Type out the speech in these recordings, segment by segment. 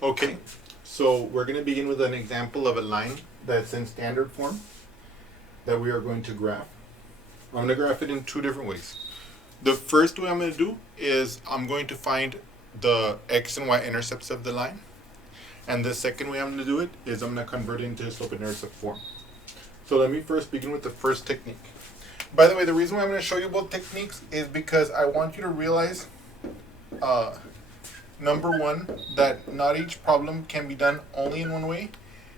Okay, so we're going to begin with an example of a line that's in standard form that we are going to graph. I'm going to graph it in two different ways. The first way I'm going to do is I'm going to find the x and y intercepts of the line. And the second way I'm going to do it is I'm going to convert it into slope and intercept form. So let me first begin with the first technique. By the way, the reason why I'm going to show you both techniques is because I want you to realize number one, that not each problem can be done only in one way.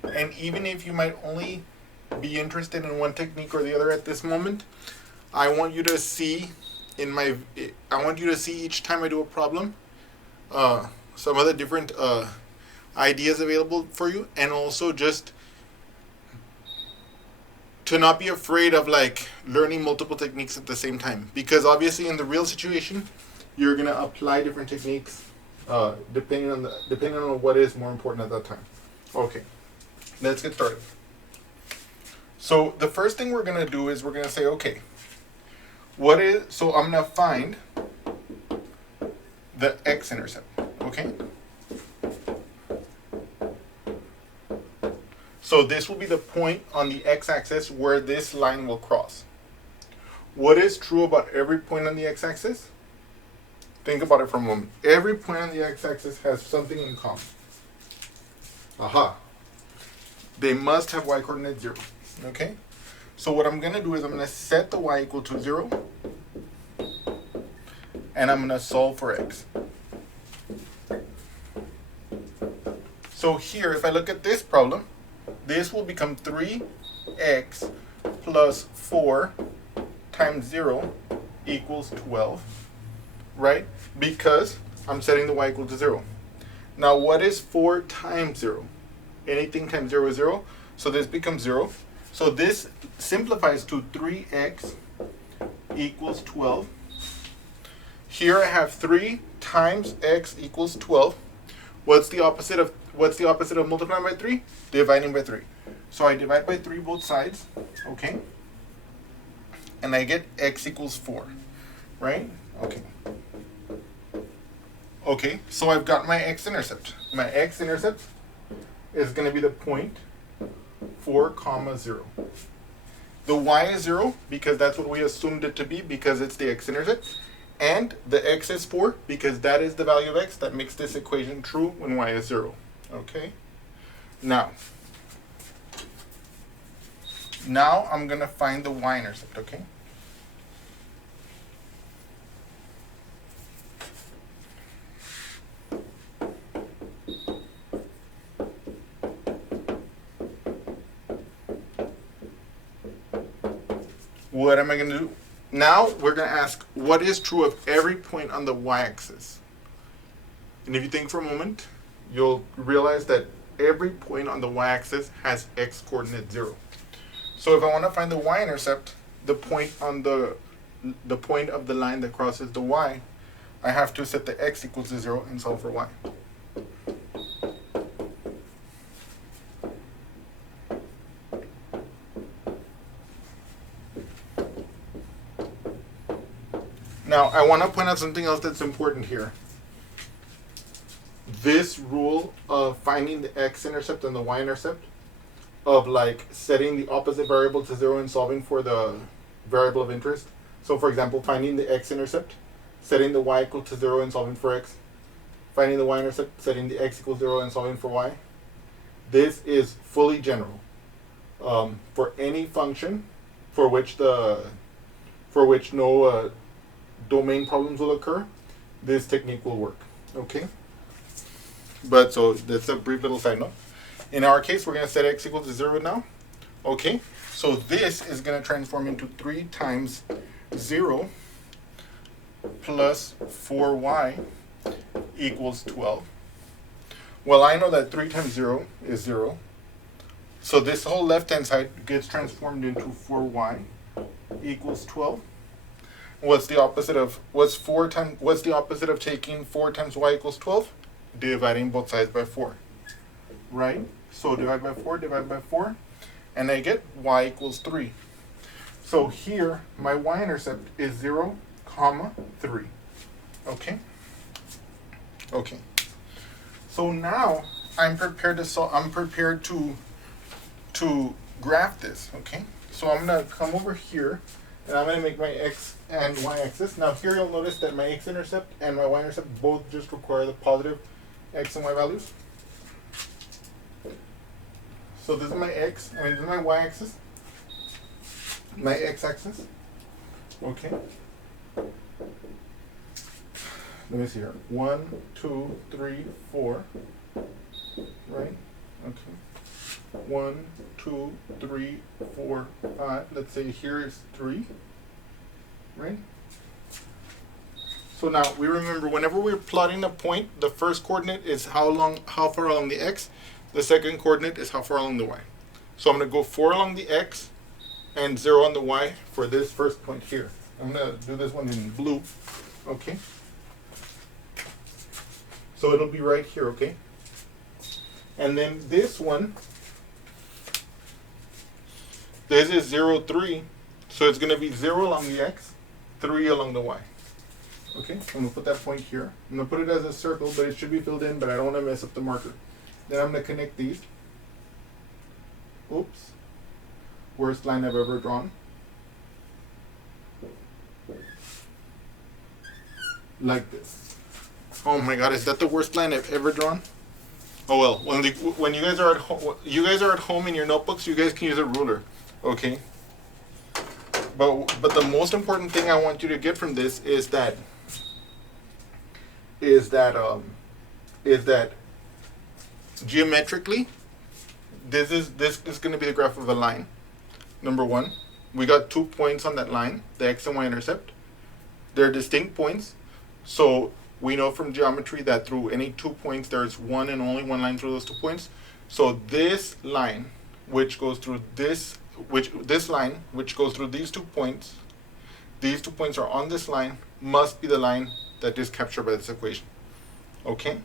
And even if you might only be interested in one technique or the other at this moment, I want you to see each time I do a problem, some of the different ideas available for you, and also just to not be afraid of like learning multiple techniques at the same time, because obviously in the real situation, you're gonna apply different techniques depending on what is more important at that time. Okay, let's get started. So the first thing we're gonna do is we're gonna say, okay, so I'm gonna find the x-intercept. Okay. So this will be the point on the x-axis where this line will cross. What is true about every point on the x-axis? Think about it for a moment. Every point on the x-axis has something in common. Aha. They must have y-coordinate 0. Okay? So what I'm going to do is I'm going to set the y equal to 0. And I'm going to solve for x. So here, if I look at this problem, this will become 3x plus 4 times 0 equals 12, right? Because I'm setting the y equal to 0. Now, what is 4 times 0? Anything times 0 is 0, so this becomes 0. So this simplifies to 3x equals 12. Here I have 3 times x equals 12. What's the opposite of multiplying by 3? Dividing by 3. So I divide by 3 both sides, okay? And I get x equals 4, right? Okay. Okay, so I've got my x-intercept. My x-intercept is going to be the point 4, 0. The y is 0 because that's what we assumed it to be because it's the x-intercept. And the x is 4 because that is the value of x that makes this equation true when y is 0. Okay? Now I'm going to find the y-intercept, okay? What am I going to do? Now we're going to ask what is true of every point on the y-axis. And if you think for a moment, you'll realize that every point on the y-axis has x coordinate 0. So if I want to find the y-intercept, the point on the point of the line that crosses the y, I have to set the x equals to 0 and solve for y. Now, I want to point out something else that's important here. This rule of finding the x-intercept and the y-intercept, of like setting the opposite variable to 0 and solving for the variable of interest. So, for example, finding the x-intercept, setting the y equal to 0 and solving for x. Finding the y-intercept, setting the x equals 0 and solving for y. This is fully general for any function for which no domain problems will occur. This technique will work. Okay. But so that's a brief little side note. In our case, we're going to set x equal to 0 now. Okay. So this is going to transform into 3 times 0 plus 4y equals 12. Well, I know that 3 times 0 is 0. So this whole left-hand side gets transformed into 4y equals 12. What's the opposite of taking 4 times y equals 12? Dividing both sides by 4. Right? So divide by 4, and I get y equals 3. So here, my y-intercept is 0, 3. Okay? Okay. So So now I'm prepared to graph this, okay? So I'm gonna come over here and I'm gonna make my X and Y axis. Now here you'll notice that my X-intercept and my Y-intercept both just require the positive X and Y values. So this is my X and this is my Y axis, my X axis, okay? Let me see here. 1, 2, 3, 4. Right? Okay. 1, 2, 3, 4, 5. Let's say here is 3. Right? So now we remember whenever we're plotting a point, the first coordinate is how far along the X. The second coordinate is how far along the Y. So I'm going to go 4 along the X and 0 on the Y for this first point here. I'm going to do this one in blue. Okay? So it'll be right here, okay? And then this one, this is 0, 3. So it's going to be 0 along the X, 3 along the Y. Okay, I'm going to put that point here. I'm going to put it as a circle, but it should be filled in, but I don't want to mess up the marker. Then I'm going to connect these. Oops. Worst line I've ever drawn. Like this. Oh my God, is that the worst line I've ever drawn? Oh well, when you guys are at home in your notebooks, you guys can use a ruler, okay? But the most important thing I want you to get from this is that geometrically, this is going to be the graph of a line. Number one, we got 2 points on that line, the X and Y intercept. They're distinct points, so we know from geometry that through any 2 points, there's one and only one line through those 2 points. So this line, which goes through this line, which goes through these 2 points, these 2 points are on this line, must be the line that is captured by this equation. Okay?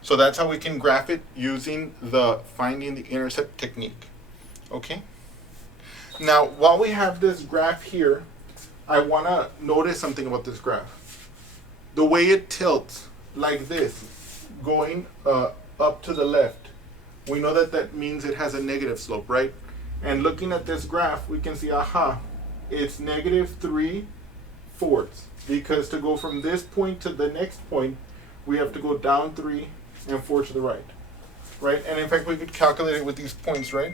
So that's how we can graph it using the finding the intercept technique. Okay? Now, while we have this graph here, I want to notice something about this graph. The way it tilts like this, going up to the left, we know that means it has a negative slope, right? And looking at this graph, we can see, aha, it's negative 3/4. Because to go from this point to the next point, we have to go down 3 and 4 to the right. Right? And in fact, we could calculate it with these points, right?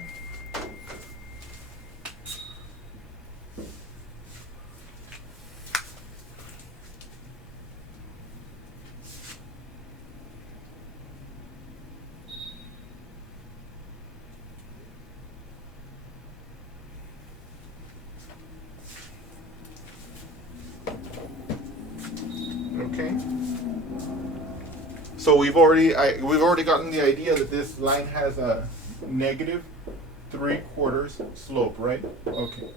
Okay. So we've already gotten the idea that this line has a negative 3/4 slope, right? Okay.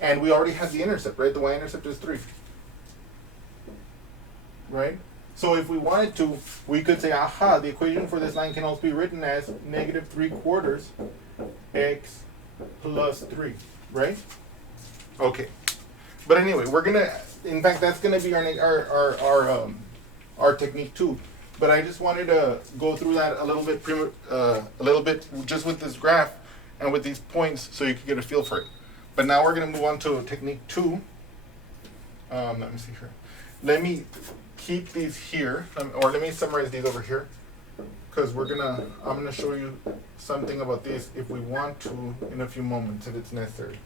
And we already have the intercept, right? The y-intercept is 3. Right? So if we wanted to, we could say, aha, the equation for this line can also be written as negative 3/4 x plus 3, right? Okay. But anyway, we're gonna, in fact, that's gonna be our technique too. But I just wanted to go through that a little bit just with this graph and with these points so you could get a feel for it. But now we're gonna move on to technique 2. Let me see here. Let me keep these here, or let me summarize these over here, because I'm gonna show you something about these if we want to in a few moments if it's necessary.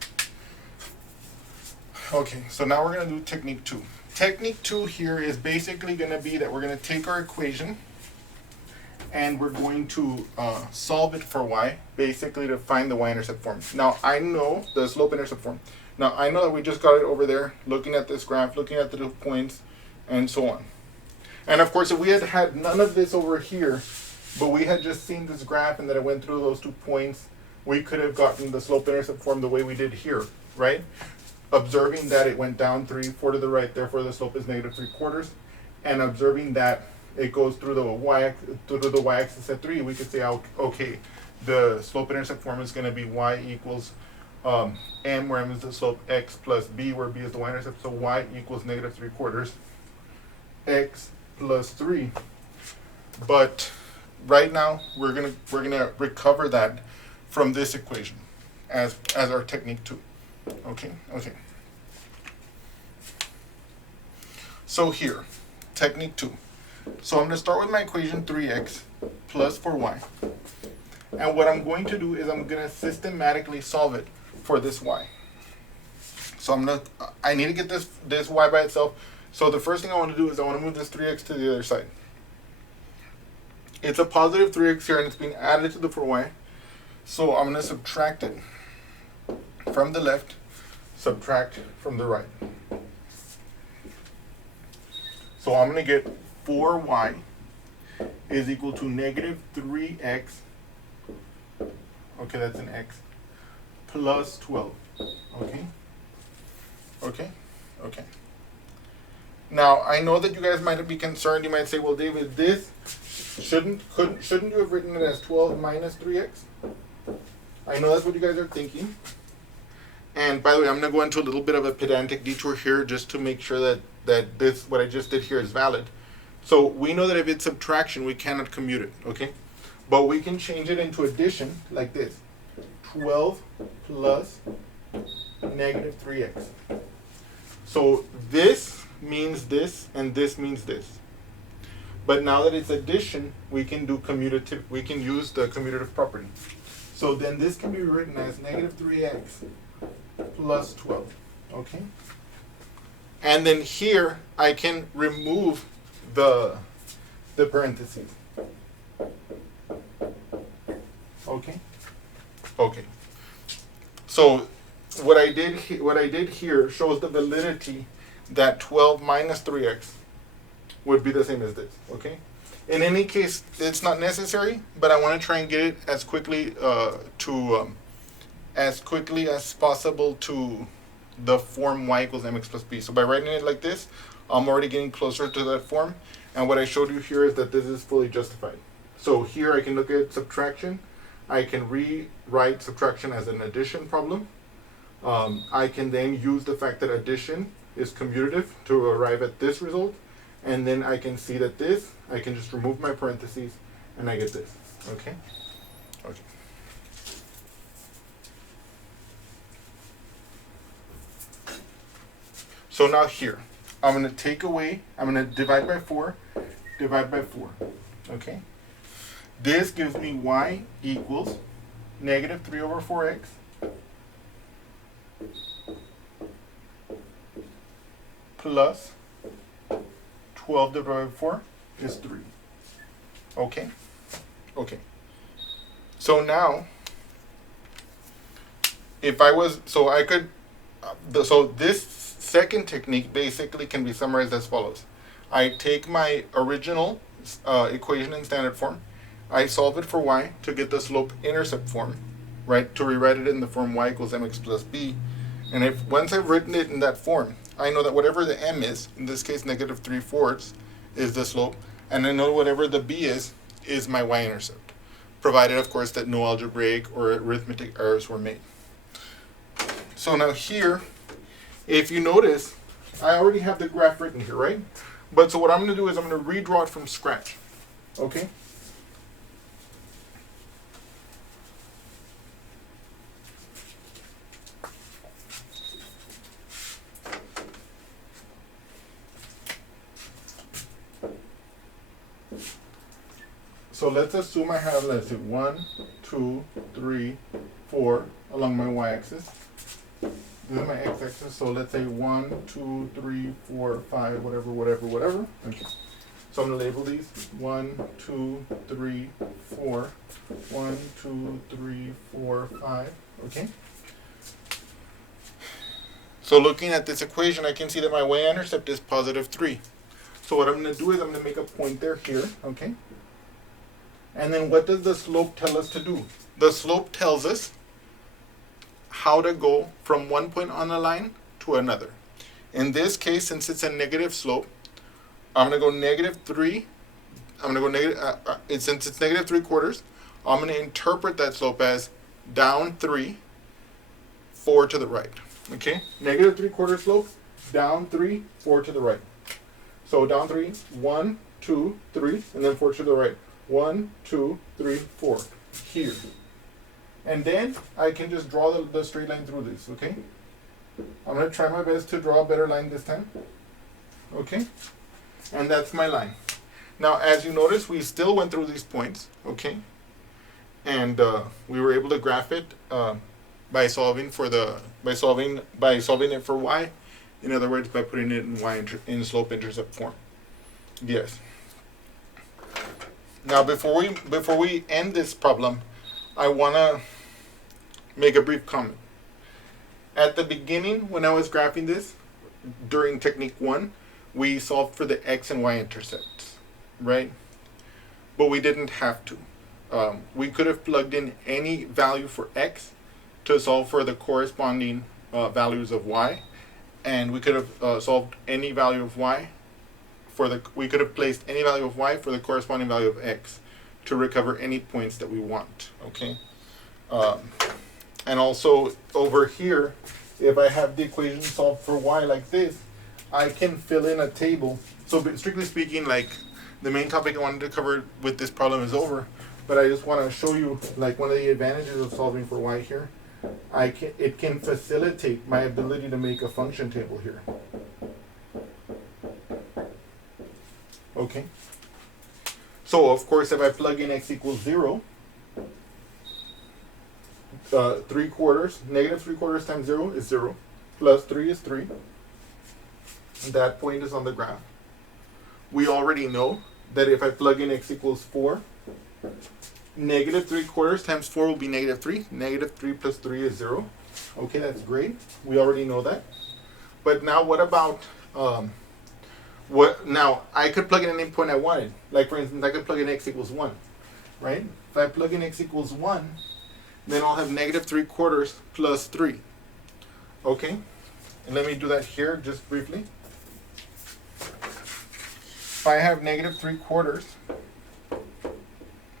Okay, so now we're going to do technique 2. Technique 2 here is basically going to be that we're going to take our equation and we're going to solve it for y, basically to find the y-intercept form. Now I know the slope-intercept form. Now I know that we just got it over there, looking at this graph, looking at the 2 points, and so on. And of course, if we had had none of this over here, but we had just seen this graph and that it went through those 2 points, we could have gotten the slope-intercept form the way we did here, right? Observing that it went down 3, 4 to the right, therefore the slope is negative 3/4, and observing that it goes through the y-axis at 3, we could say, okay, the slope-intercept form is going to be y equals m, where m is the slope, x plus b, where b is the y-intercept, so y equals negative 3/4 x plus 3. But right now we're gonna recover that from this equation as our technique 2. Okay. So here, technique 2. So I'm gonna start with my equation 3x plus 4y. And what I'm going to do is I'm gonna systematically solve it for this y. So I need to get this y by itself. So the first thing I want to do is I want to move this 3x to the other side. It's a positive 3x here and it's being added to the 4y. So I'm going to subtract it from the left, subtract from the right. So I'm going to get 4y is equal to negative 3x. Okay, that's an x. Plus 12. Okay. Now I know that you guys might be concerned. You might say, "Well, David, this shouldn't you have written it as 12 minus 3x?" I know that's what you guys are thinking. And by the way, I'm going to go into a little bit of a pedantic detour here just to make sure that this what I just did here is valid. So we know that if it's subtraction, we cannot commute it. Okay, but we can change it into addition like this: 12 plus negative 3x. So this means this, and this means this. But now that it's addition, we can do commutative. We can use the commutative property. So then this can be written as negative 3x plus 12. Okay. And then here I can remove the parentheses. Okay. So what I did here shows the validity that 12 minus 3x would be the same as this. Okay. In any case, it's not necessary, but I want to try and get it as quickly as possible to the form y equals mx plus b. So by writing it like this, I'm already getting closer to that form. And what I showed you here is that this is fully justified. So here I can look at subtraction. I can rewrite subtraction as an addition problem. I can then use the fact that addition is commutative to arrive at this result. And then I can see that I can just remove my parentheses and I get this. Okay. So now here, I'm going to divide by 4, okay? This gives me y equals negative 3 over 4x plus 12 divided by 4 is 3. Okay. So now, so this second technique basically can be summarized as follows. I take my original equation in standard form, I solve it for y to get the slope-intercept form, right? To rewrite it in the form y equals mx plus b. And once I've written it in that form, I know that whatever the m is, in this case negative 3/4, is the slope, and I know whatever the b is my y-intercept, provided of course that no algebraic or arithmetic errors were made. So now here, if you notice, I already have the graph written here, right? But so what I'm going to do is I'm going to redraw it from scratch. Okay? So let's assume I have, let's say, 1, 2, 3, 4 along my y-axis. This is my x-axis, so let's say 1, 2, 3, 4, 5, whatever. Okay. So I'm going to label these 1, 2, 3, 4, 1, 2, 3, 4, 5. Okay. So looking at this equation, I can see that my y-intercept is positive 3. So what I'm going to do is I'm going to make a point there here. Okay. And then what does the slope tell us to do? The slope tells us how to go from one point on the line to another. In this case, since it's a negative slope, I'm going to go negative 3. I'm going to go since it's negative 3/4, I'm going to interpret that slope as down 3, 4 to the right. Okay? Negative 3/4 slope, down 3, 4 to the right. So down 3, 1, 2, 3, and then 4 to the right. 1, 2, 3, 4 here. And then I can just draw the straight line through this, okay? I'm going to try my best to draw a better line this time. Okay? And that's my line. Now, as you notice, we still went through these points, okay? And we were able to graph it by solving it for y. In other words, by putting it in slope-intercept form. Yes. Now, before we end this problem, I want to make a brief comment. At the beginning, when I was graphing this, during technique 1, we solved for the x and y intercepts, right? But we didn't have to. We could have plugged in any value for x to solve for the corresponding values of y, and we could have solved any value of y we could have placed any value of y for the corresponding value of x to recover any points that we want, okay? And also over here, if I have the equation solved for y like this, I can fill in a table. So strictly speaking, like, the main topic I wanted to cover with this problem is over, but I just want to show you, like, one of the advantages of solving for y here. It can facilitate my ability to make a function table here. Okay. So of course, if I plug in x equals 0, 3/4, negative 3/4 times 0 is 0, plus 3 is 3. That point is on the graph. We already know that if I plug in x equals 4, negative 3/4 times 4 will be negative 3. Negative 3 plus 3 is 0. Okay, that's great. We already know that. But now what about, now I could plug in any point I wanted. Like, for instance, I could plug in x equals 1, right? If I plug in x equals 1, then I'll have negative 3/4 plus 3. Okay? And let me do that here just briefly. If I have negative 3/4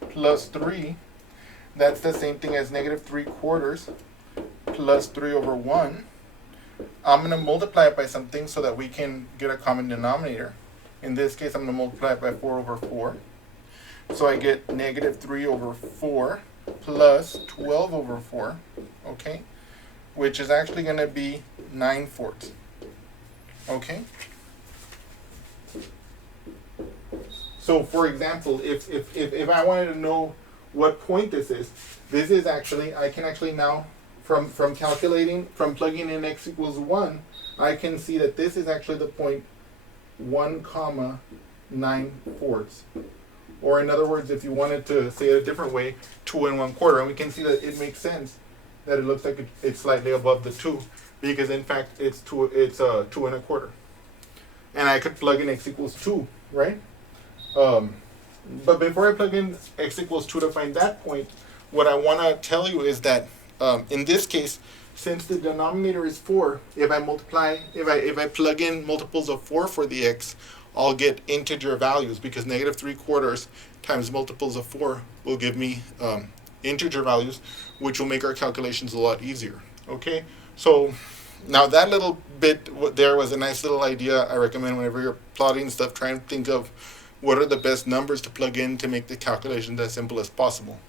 plus 3, that's the same thing as negative 3/4 plus 3 over 1. I'm going to multiply it by something so that we can get a common denominator. In this case, I'm going to multiply it by 4 over 4. So I get negative 3 over 4 plus 12 over 4, okay? Which is actually going to be 9/4. Okay? So for example, if I wanted to know what point this is actually, I can actually now, from plugging in x equals 1, I can see that this is actually the point 1, 9/4. Or in other words, if you wanted to say it a different way, 2 1/4. And we can see that it makes sense that it looks like it's slightly above the 2, because in fact it's 2 1/4. And I could plug in x equals 2, right? But before I plug in x equals 2 to find that point, what I want to tell you is that in this case, since the denominator is 4, if I plug in multiples of 4 for the x, I'll get integer values, because negative 3/4 times multiples of 4 will give me integer values, which will make our calculations a lot easier. Okay, so now that little bit there was a nice little idea. I recommend whenever you're plotting stuff, try and think of what are the best numbers to plug in to make the calculations as simple as possible.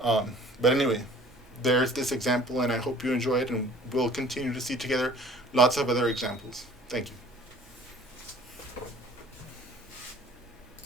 But anyway, there's this example, and I hope you enjoy it, and we'll continue to see together lots of other examples. Thank you.